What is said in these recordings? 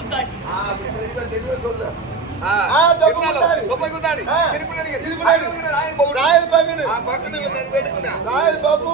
குத்தாடி. சொல்லு ராயல் பாபு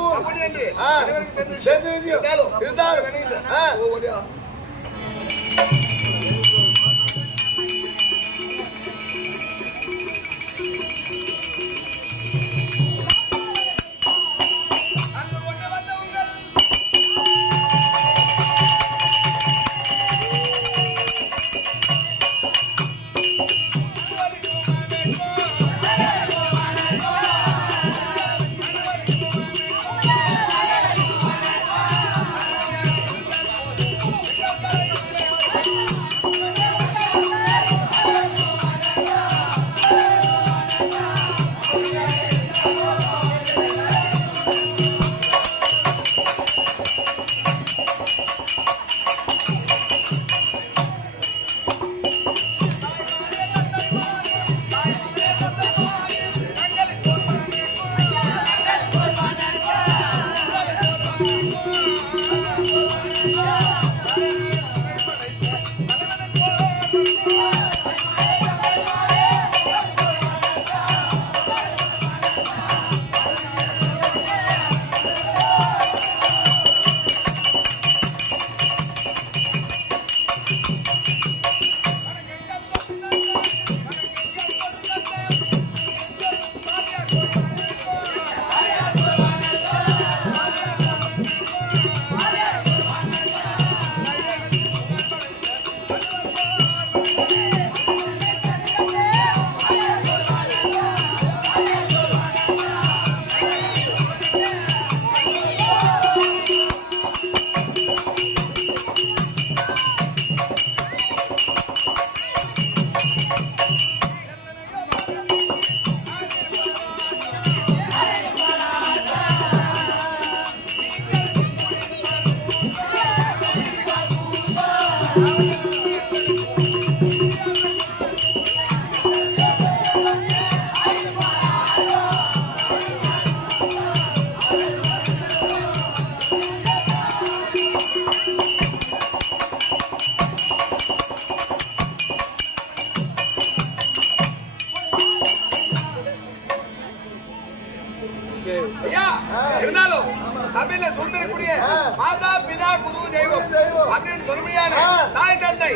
இருந்தாலும் சபையில சுந்தரக்கூடிய மாதா பிதா குரு தெய்வம் அப்படின்னு சொல்ல முடியாது. தாய் தந்தை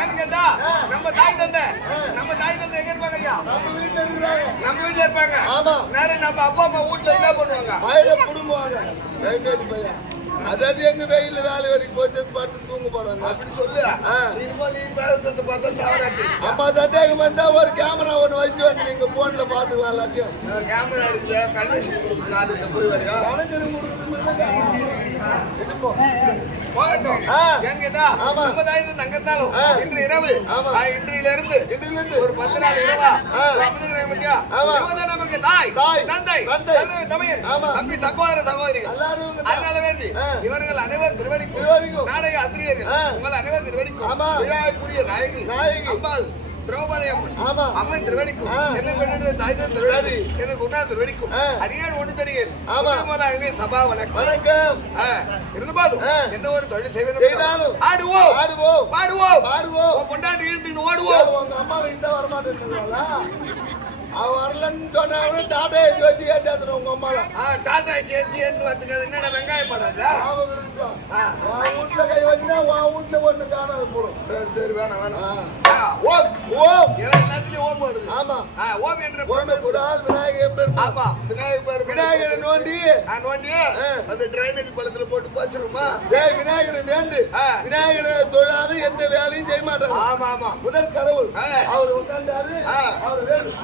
ஏன்னு கேட்டா நம்ம தாய் தந்தை எங்க இருப்பாங்க ஐயா? நம்ம வீட்டுல இருப்பாங்க. நேரம் நம்ம அப்பா அம்மா வீட்டுல என்ன பண்ணுவாங்க? அதாவது எங்க வெயில வேலை வரைக்கும் போச்சு பாட்டு தூங்க போறாங்க அப்படின்னு சொல்லு. அம்மா சந்தேகம் வந்தா ஒரு கேமரா ஒண்ணு வச்சு வந்து நீங்க போன்ல பாத்துக்கலாம் எல்லாத்தையும். கேமரா இருக்குது, கன்வென்ஷன் கொடுக்கணும், போய் வரைக்கும் போகட்டும். ஏன்னு கேட்டா நம்ம தாய் தங்க இருந்தாலும் இன்று இரவு இன்றிலிருந்து ஒரு 10 நாள் இரவா பத்தியா நமக்கு தாய் தந்தை தம்பி சகோதர சகோதரிகள் அதனால வேண்டி இவர்கள் அனைவரும் திருவடிக்கும் நாடக ஆசிரியர்கள் உங்கள் அனைவரும் திருவடிக்கும் விழாவுக்குரிய நாயகி அம்பாள் திரௌபதி அம்மன் திருவடிக்கும் என்ன தாய் திருவடி எனக்கு உண்ணா திருவடிக்கும் அடியான் ஒன்று தெரியும் சபா வணக்கம் இருந்து போதும் எந்த ஒரு தொழில் செய்வோம் ஆடுவோம் பொண்டாட்டி இழுத்துட்டு ஓடுவோம். உங்க அம்மா இந்த வரமாட்டேன் அவ வரலன்னு சொன்ன டாடா ஏசி வச்சு ஏத்தாத்துறோம் உங்க அம்மால. டாடா ஏசி வந்துக்கிறது என்னடா வெங்காயம் படாதா? வீட்டுல கை வச்சுனா வீட்டுல ஒண்ணு காணாது போடும். சரி வேணாம் ஓம் எல்லாத்துலயும் ஓம் வருது. ஆமா ஓம் என்ற விநாயகரை நோண்டி அந்த டிரைனேஜ் பழத்துல போட்டு பாய்ச்சிருமா? விநாயகரை வேண்டு விநாயகரை தொழாது எந்த வேலையும் செய்ய மாட்டாங்க. ஆமா முதல் கடவுள் அவர் உட்கார்ந்தாரு அவர் வேண்டு.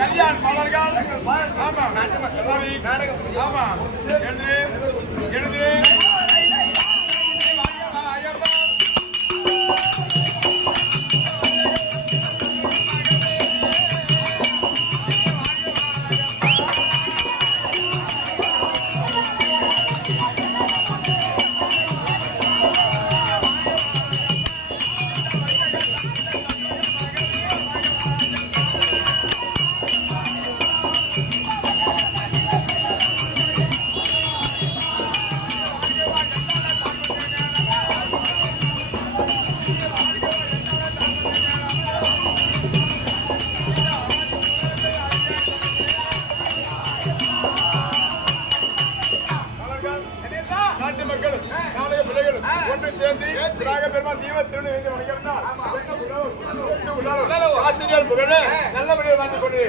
கல்யாண் மலர்கள் தங்கள் பாதத்தில் ஆமா. நாட்டு மக்கள் சரி. நாடகம் ஆமா எழுது எழுது நாட்டு மக்களும் நாளைய பிள்ளைகளும் ஒன்று சேர்ந்து விநாயக பெருமாள் தீப திருவிழா வேண்டி வணங்கினார். ஆசிரியர் புகழ் நல்லபடியாக வாழ்ந்து கொண்டு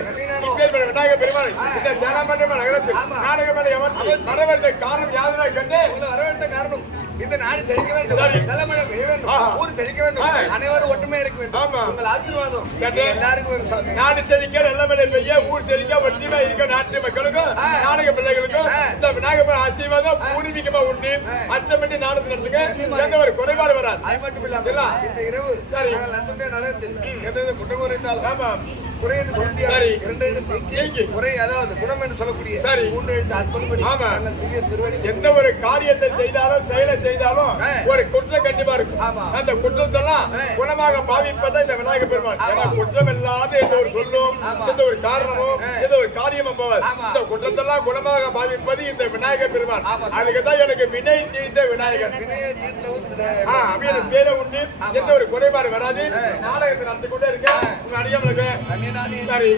இப்பேற்பட்ட விநாயக பெருமாள் இந்த ஜனமண்டப நகரத்தில் நாடகமேடை அமர்த்தி வரவேற்ற காரணம் யாதனை கண்டு உங்களை வரவேற்ற காரணம் இந்த நாடு செழிக்க வேண்டும், நல்ல மழை பெய்ய வேண்டும், ஊர் செழிக்க வேண்டும், அனைவரும் ஒற்றுமையா இருக்க வேண்டும். உங்கள் ஆசீர்வாதம் எல்லாருக்கும் வேணும் சாமி. நாடு செழிக்க நல்ல மழை பெய்ய ஊர் செழிக்க ஒற்றுமை இருக்க நாட்டு மக்களுக்கும் நாடக பிள்ளைகளுக்கும் இந்த விநாயகர் ஆசீர்வாதம் பூர்வீகமா உண்டு. அச்சமின்றி நாடகத்தை நடத்துங்க, எந்த ஒரு குறைபாடு வராது. அது மட்டும் இல்லாம இந்த இரவு நாங்கள் நந்தமுடைய நாடகத்தில் எந்தவித குற்றம் குறைந்தாலும் ஆமா குறை என்று சொல்லி சரி. 2 எழுத்து நீக்கி. குறை அதாவது குணம் என்று சொல்லக்கூடிய சரி. 3 எழுத்து அற்புதப்படி ஆமா. நாங்கள் திவ்ய திருவடி எந்த ஒரு காரியத்தை செய்தாலும் செயலை செய்தாலும் ஒரு குற்றம் கண்டிப்பா இருக்கும். ஆமா. அந்த குற்றத்தெல்லாம் குணமாக பாவிப்பதை இந்த விநாயகர் பெருமாள். ஏன்னா குற்றம் இல்லாத எந்த ஒரு சொல்லும் எந்த ஒரு காரணமும் எந்த ஒரு காரியமும் போவாது. இந்த குற்றத்தெல்லாம் குணமாக பாவிப்பது இந்த விநாயகர் பெருமாள். அதுக்குதான் எனக்கு வினை தீர்த்த விநாயகர். வினய தீர்த்தவும் அப்படின்னு பேரை உண்டு, எந்த ஒரு குறைபாடு வராது. நாடகத்தை நடத்தி கொண்டே இருக்க உங்க அடியாமலுக்கு அன்னியனானே சரி